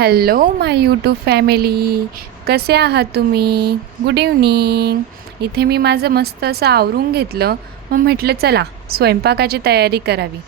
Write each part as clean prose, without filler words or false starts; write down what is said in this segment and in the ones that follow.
Hello माय YouTube family, कसे आहात तुम्ही? Good evening. इथे मी माझं मस्त असं आवरून घेतलं. मग म्हटलं चला स्वयंपाकाची तयारी करावी.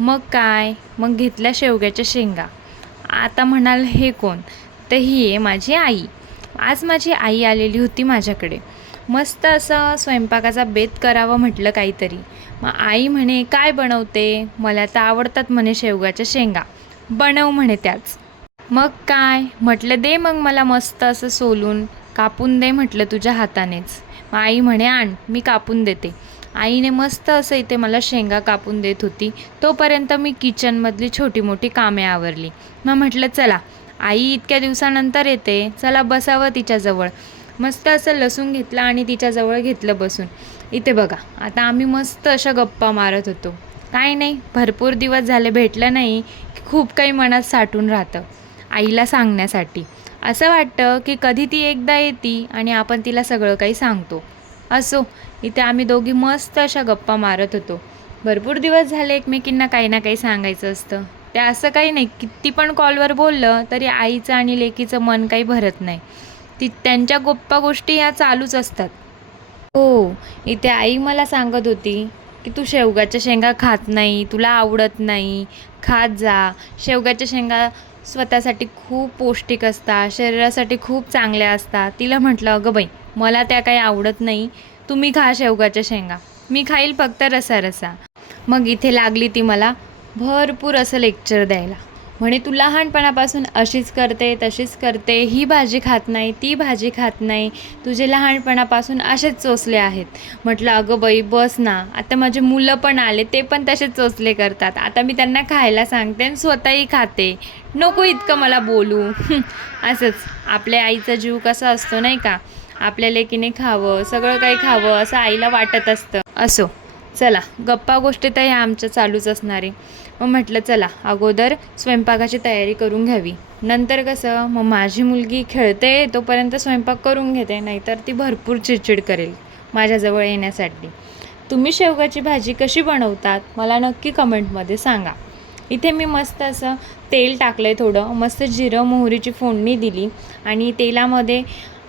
मग घेतल्या शेवग्याच्या शेंगा. आता म्हणाल हे कोण? तर ही आहे माझी आई. आज माझी आई आलेली होती माझ्याकडे. मस्त असं स्वयंपाकाचा बेत करावा म्हटलं काहीतरी. मग आई म्हणे काय बनवते? मला तर आवडतात म्हणे शेवगाच्या शेंगा, बनव म्हणे त्याच. मग काय म्हटलं, दे मग मला मस्त असं सोलून कापून दे म्हटलं तुझ्या हातानेच. मग आई म्हणे आण मी कापून देते. आईने मस्त असं इथे मला शेंगा कापून देत होती. तोपर्यंत मी किचनमधली छोटी मोठी कामे आवरली. मग म्हटलं चला आई इतक्या दिवसानंतर येते, चला बसावं तिच्याजवळ. मस्त असं लसूण घेतलं आणि तिच्याजवळ घेतलं बसून. इथे बघा आता आम्ही मस्त अशा गप्पा मारत होतो. काय नाही, भरपूर दिवस झाले भेटलं नाही की खूप काही मनात साठून राहतं आईला सांगण्यासाठी. असं वाटतं की कधी ती एकदा येते आणि आपण तिला सगळं काही सांगतो. असो, इथे आम्ही दोघी मस्त अशा गप्पा मारत होतो. भरपूर दिवस झाले एकमेकींना काही ना काही सांगायचं असतं. ते असं काही नाही, किती पण कॉलवर बोललं तरी आईचं आणि लेकीचं मन काही भरत नाही. त्यांच्या गप्पा गोष्टी ह्या चालूच असतात. हो, इथे आई मला सांगत होती की तू शेवगाच्या शेंगा खात नाही, तुला आवडत नाही, खात जा. शेवगाच्या शेंगा स्वतःसाठी खूप पौष्टिक असतात, शरीरासाठी खूप चांगल्या असतात. तिला म्हटलं अगं बाई मला त्या काही आवडत नाही, तुम्ही खा शेवगाच्या शेंगा, मी खाईल फक्त रसा रसा. मग इथे लागली ती मला भरपूर असं लेक्चर द्यायला. म्हणे तू लहानपणापासून अशीच करते तशीच करते, ही भाजी खात नाही ती भाजी खात नाही, तुझे लहानपणापासून असेच चोचले आहेत. म्हटलं अगं बाई बस ना, आता माझे मुलं पण आले, ते पण तसेच चोचले करतात. आता मी त्यांना खायला सांगते आणि स्वतःही खाते, नको इतकं मला बोलू. असंच आपल्या आईचा जीव कसा असतो नाही का, आपल्या लेकीने खावं, सगळं काही खावं असं आईला वाटत असतं. असो, चला गप्पा गोष्टी तर ह्या आमच्या चालूच असणार आहे. मग म्हटलं चला अगोदर स्वयंपाकाची तयारी करून घ्यावी, नंतर कसं मग माझी मुलगी खेळते तोपर्यंत स्वयंपाक करून घेते, नाहीतर ती भरपूर चिडचिड करेल माझ्याजवळ येण्यासाठी. तुम्ही शेवगाची भाजी कशी बनवतात मला नक्की कमेंटमध्ये सांगा. इथे मी मस्त असं तेल टाकलं आहे, थोडं मस्त जिरं मोहरीची फोडणी दिली आणि तेलामध्ये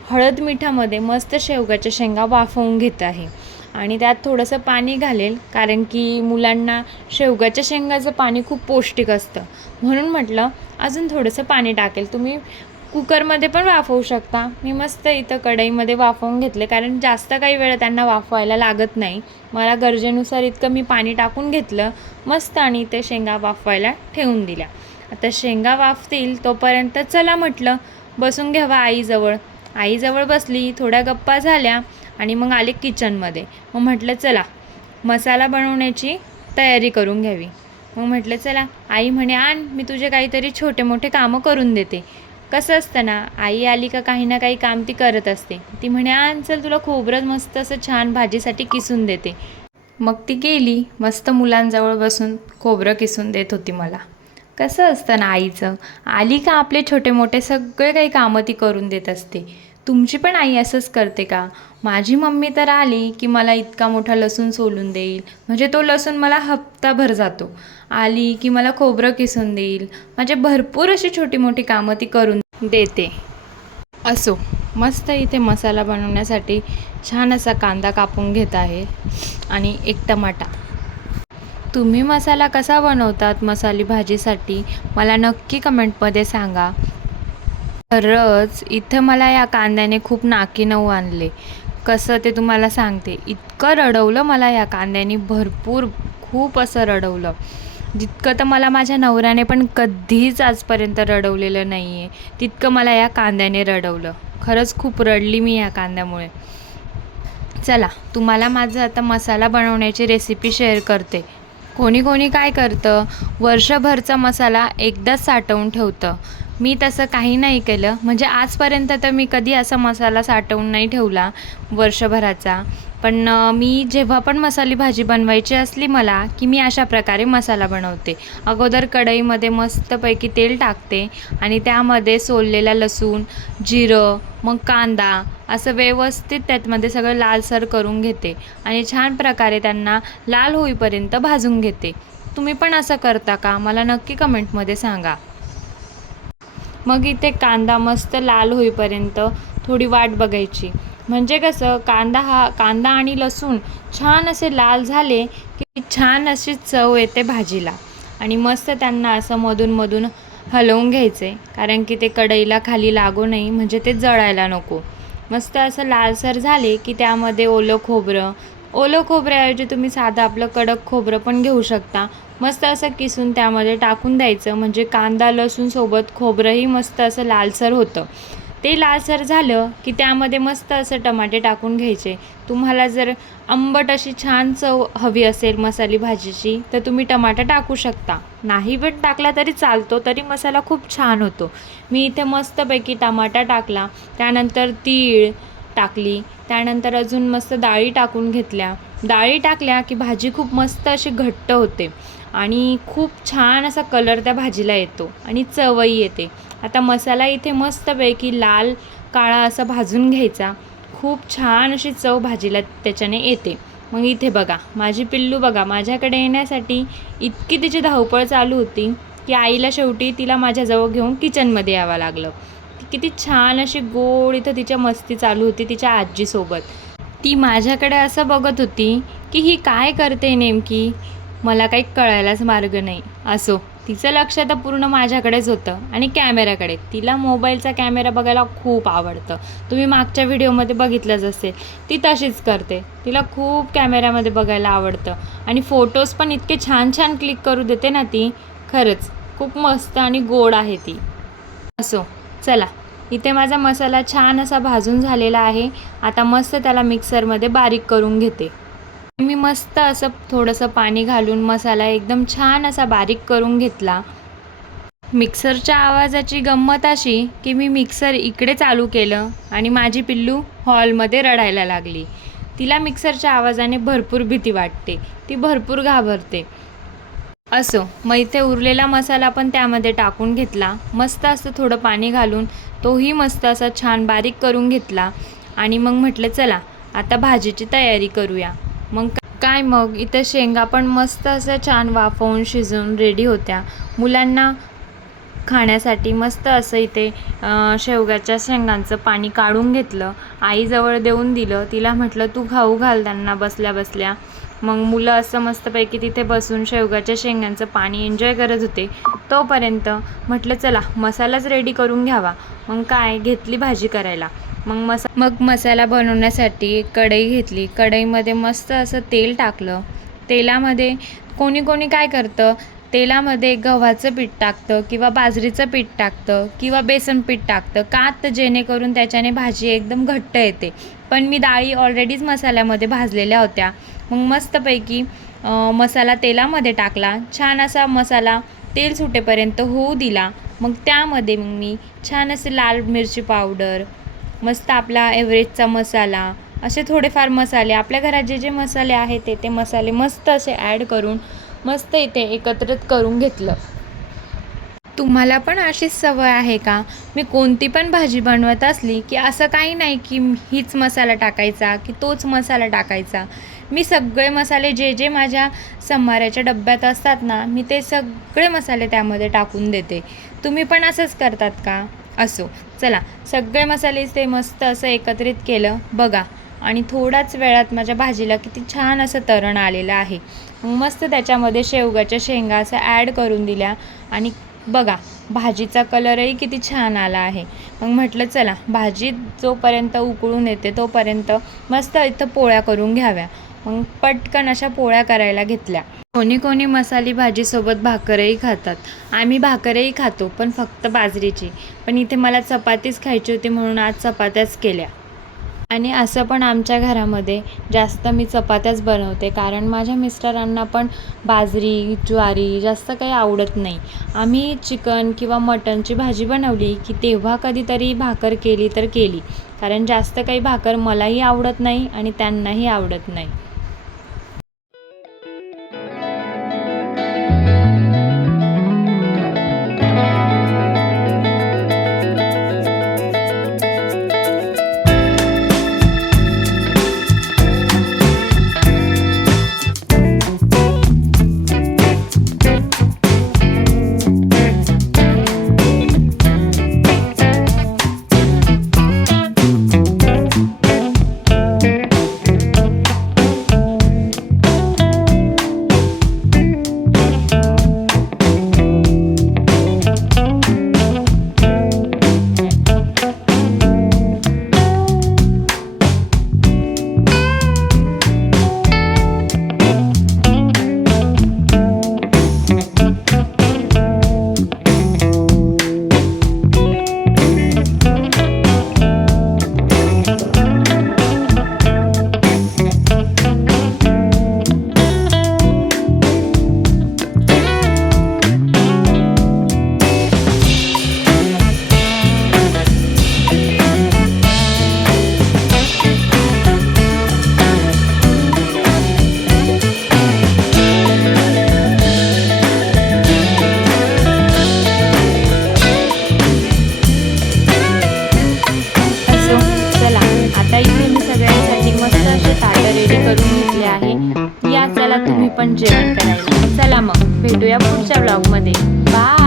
हळद मिठामध्ये मस्त शेवगाच्या शेंगा वाफवून घेत आहे. आणि त्यात थोडंसं पाणी घालेल, कारण की मुलांना शेवगाच्या शेंगाचं पाणी खूप पौष्टिक असतं, म्हणून म्हटलं अजून थोडंसं पाणी टाकेल. तुम्ही कुकरमध्ये पण वाफवू शकता. मी मस्त इथं कढईमध्ये वाफवून घेतले, कारण जास्त काही वेळ त्यांना वाफवायला लागत नाही. मला गरजेनुसार इतकं मी पाणी टाकून घेतलं मस्त आणि ते शेंगा वाफवायला ठेवून दिल्या. आता शेंगा वाफतील तोपर्यंत चला म्हटलं बसून घ्यावा आईजवळ. आईजवळ बसली, थोड्या गप्पा झाल्या आणि मग आले किचनमध्ये. मग म्हटलं चला मसाला बनवण्याची तयारी करून घ्यावी. मग म्हटलं चला, आई म्हणे आण मी तुझे काहीतरी छोटे मोठे कामं करून देते. कसं असतं ना, आई आली का काही ना काही काम ती करत असते. ती म्हणे आण चल तुला खोबरं मस्त असं छान भाजीसाठी किसून देते. मग ती गेली, मस्त मुलांजवळ बसून खोबरं किसून देत होती मला. कसं असतं ना आईचं, आली का आपले छोटे मोठे सगळे काही कामं ती करून देत असते. तुमची पण आई असंच करते का? माझी मम्मी तर आली की मला इतका मोठा लसूण सोलून देईल, म्हणजे तो लसूण मला हप्ताभर जातो. आली की मला खोबरं किसून देईल, म्हणजे भरपूर अशी छोटी मोठी कामं ती करून देते. असो, मस्त इथे मसाला बनवण्यासाठी छान असा कांदा कापून घेत आहे आणि एक टमाटा. तुम्ही मसाला कसा बनवतात मसाली भाजीसाठी मला नक्की कमेंटमध्ये सांगा. खरंच इथं मला या कांद्याने खूप नाकी नऊ आणले. कसं ते तुम्हाला सांगते, इतकं रडवलं मला या कांद्याने, भरपूर खूप असं रडवलं. जितकं तर मला माझ्या नवऱ्याने पण कधीच आजपर्यंत रडवलेलं नाही आहे, तितकं मला या कांद्याने रडवलं. खरंच खूप रडली मी या कांद्यामुळे. चला तुम्हाला माझं आता मसाला बनवण्याची रेसिपी शेअर करते. कोणी कोणी काय करतं, वर्षभरचा मसाला एकदाच साठवून ठेवतं. मी तसं काही नाही केलं, म्हणजे आजपर्यंत तर मी कधी असा मसाला साठवून नाही ठेवला वर्षभराचा. पण मी जेव्हा पण मसाली भाजी बनवायची असली मला, की मी अशा प्रकारे मसाला बनवते. अगोदर कढईमध्ये मस्तपैकी तेल टाकते आणि त्यामध्ये सोललेला लसूण, जिरं, मग कांदा असं व्यवस्थित त्यातमध्ये सगळं लालसर करून घेते आणि छान प्रकारे त्यांना लाल होईपर्यंत भाजून घेते. तुम्ही पण असं करता का मला नक्की कमेंटमध्ये सांगा. मग इथे कांदा मस्त लाल होईपर्यंत थोडी वाट बघायची. म्हणजे कसं कांदा आणि लसूण छान असे लाल झाले की छान अशी चव येते भाजीला. आणि मस्त त्यांना असं मधून हलवून घ्यायचे, कारण की ते कढईला खाली लागू नये, म्हणजे ते जळायला नको. मस्त असं लालसर झाले की त्यामध्ये ओलं खोबऱ्याऐवजी तुम्ही साधं आपलं कडक खोबरं पण घेऊ शकता. मस्त असं किसून त्यामध्ये टाकून द्यायचं, म्हणजे कांदा लसूण सोबत खोबरंही मस्त असं लालसर होतं. ते लालसर झालं की त्यामध्ये मस्त असं टमाटे टाकून घ्यायचे. तुम्हाला जर आंबट अशी छान चव हवी असेल मसाली भाजीची तर तुम्ही टमाटा टाकू शकता, नाही पण टाकला तरी चालतो, तरी मसाला खूप छान होतो. मी इथे मस्तपैकी टमाटा टाकला, त्यानंतर तीळ टाकली, त्यानंतर अजून मस्त डाळी टाकून घेतल्या. डाळी टाकल्या की भाजी खूप मस्त अशी घट्ट होते आणि खूप छान असा कलर त्या भाजीला येतो आणि चवही येते. आता मसाला इथे मस्तपैकी लाल काळा असा भाजून घ्यायचा. खूप छान अशी चव भाजीला त्याच्याने येते. मग इथे बघा माझी पिल्लू बघा माझ्याकडे येण्यासाठी इतकी तिची धावपळ चालू होती की आईला शेवटी तिला माझ्याजवळ घेऊन किचनमध्ये यावं लागलं. किती छान अशी गोड इथं तिच्या मस्ती चालू होती तिच्या आजीसोबत. ती माझ्याकडे असं बघत होती की ही काय करते नेमकी, मला काही कळायलाच मार्ग नाही. असो, तिचं लक्ष तर पूर्ण माझ्याकडेच होतं आणि कॅमेऱ्याकडे. तिला मोबाईलचा कॅमेरा बघायला खूप आवडतं. तुम्ही मागच्या व्हिडिओमध्ये बघितलंच असेल, ती तशीच करते. तिला खूप कॅमेऱ्यामध्ये बघायला आवडतं आणि फोटोज पण इतके छान छान क्लिक करू देते ना ती. खरंच खूप मस्त आणि गोड आहे ती. असो, चला, इथे माझा मसाला छान असा भाजून झालेला आहे. आता मस्त त्याला मिक्सरमध्ये बारीक करून घेते. मी मस्त असं थोडंसं पाणी घालून मसाला एकदम छान असा बारीक करून घेतला. मिक्सरच्या आवाजाची गंमत अशी की मी मिक्सर इकडे चालू केलं आणि माझी पिल्लू हॉलमध्ये रडायला लागली. तिला मिक्सरच्या आवाजाने भरपूर भीती वाटते, ती भरपूर घाबरते. असो, मग इथे उरलेला मसाला पण त्यामध्ये टाकून घेतला. मस्त असं थोडं पाणी घालून तोही मस्त असा छान बारीक करून घेतला आणि मग म्हटलं चला आता भाजीची तयारी करूया. मग इथं शेंगा पण मस्त असं छान वाफवून शिजवून रेडी होत्या. मुलांना खाण्यासाठी मस्त असं इथे शेवग्याच्या शेंगांचं पाणी काढून घेतलं, आईजवळ देऊन दिलं. तिला म्हटलं तू खाऊ घाल त्यांना बसल्या बसल्या. मग मुलं असं मस्तपैकी तिथे बसून शेवग्याच्या शेंगांचं पाणी एन्जॉय करत होते. तोपर्यंत म्हटलं चला मसालाच रेडी करून घ्यावा. मग काय घेतली भाजी करायला. मग मसाला बनवण्यासाठी कढई घेतली. कढईमध्ये मस्त असं तेल टाकलं. तेलामध्ये कोणी काय करतं, तेलामध्ये गव्हाचं पीठ टाकतं किंवा बाजरीचं पीठ टाकतं किंवा बेसन पीठ टाकतं, का तर जेणेकरून त्याच्याने भाजी एकदम घट्ट येते. पण मी डाळी ऑलरेडीच मसाल्यामध्ये भाजलेल्या होत्या. मग मस्तपैकी मसाला तेलामध्ये टाकला. छान असा मसाला तेल सुटेपर्यंत होऊ दिला. मग त्यामध्ये मी छान असे लाल मिरची पावडर, मस्त आपला एव्हरेस्टचा मसाला, असे थोडेफार मसाले आपल्या घरात जे मसाले आहेत ते मसाले मस्त असे ॲड करून मस्त इथे एकत्रित करून घेतलं. तुम्हाला पण अशीच सवय आहे का? मी कोणती पण भाजी बनवत असली की असं काही नाही की हीच मसाला टाकायचा की तोच मसाला टाकायचा. मी सगळे मसाले जे माझ्या संभाराच्या डब्यात असतात ना, मी ते सगळे मसाले त्यामध्ये टाकून देते. तुम्ही पण असंच करतात का? असो, चला सगळे मसाले ते मस्त असं एकत्रित केलं बघा आणि थोड्याच वेळात माझ्या भाजीला किती छान असं तरण आलेलं आहे. मस्त त्याच्यामध्ये शेवगाच्या शेंगा असं ॲड करून दिल्या आणि बघा भाजीचा कलरही किती छान आला आहे. मग म्हटलं चला भाजी जोपर्यंत उकळून येते तोपर्यंत मस्त इथं पोळ्या करून घ्याव्या. मग पटकन अशा पोळ्या करायला घेतल्या. कोणी मसाली भाजीसोबत भाकरही खातात. आम्ही भाकरही खातो, पण फक्त बाजरीची. पण इथे मला चपातीच खायची होती म्हणून आज चपात्याच केल्या. आणि असं पण आमच्या घरामध्ये जास्त मी चपात्याच बनवते, कारण माझ्या मिस्टरांना पण बाजरी ज्वारी जास्त काही आवडत नाही. आम्ही चिकन किंवा मटणची भाजी बनवली की तेव्हा कधीतरी भाकर केली तर केली, कारण जास्त काही भाकर मलाही आवडत नाही आणि त्यांनाही आवडत नाही. करून घेतले आहे. या चला तुम्ही पण जेवण करायला. चला मग भेटूया पुढच्या ब्लॉगमध्ये. बाय.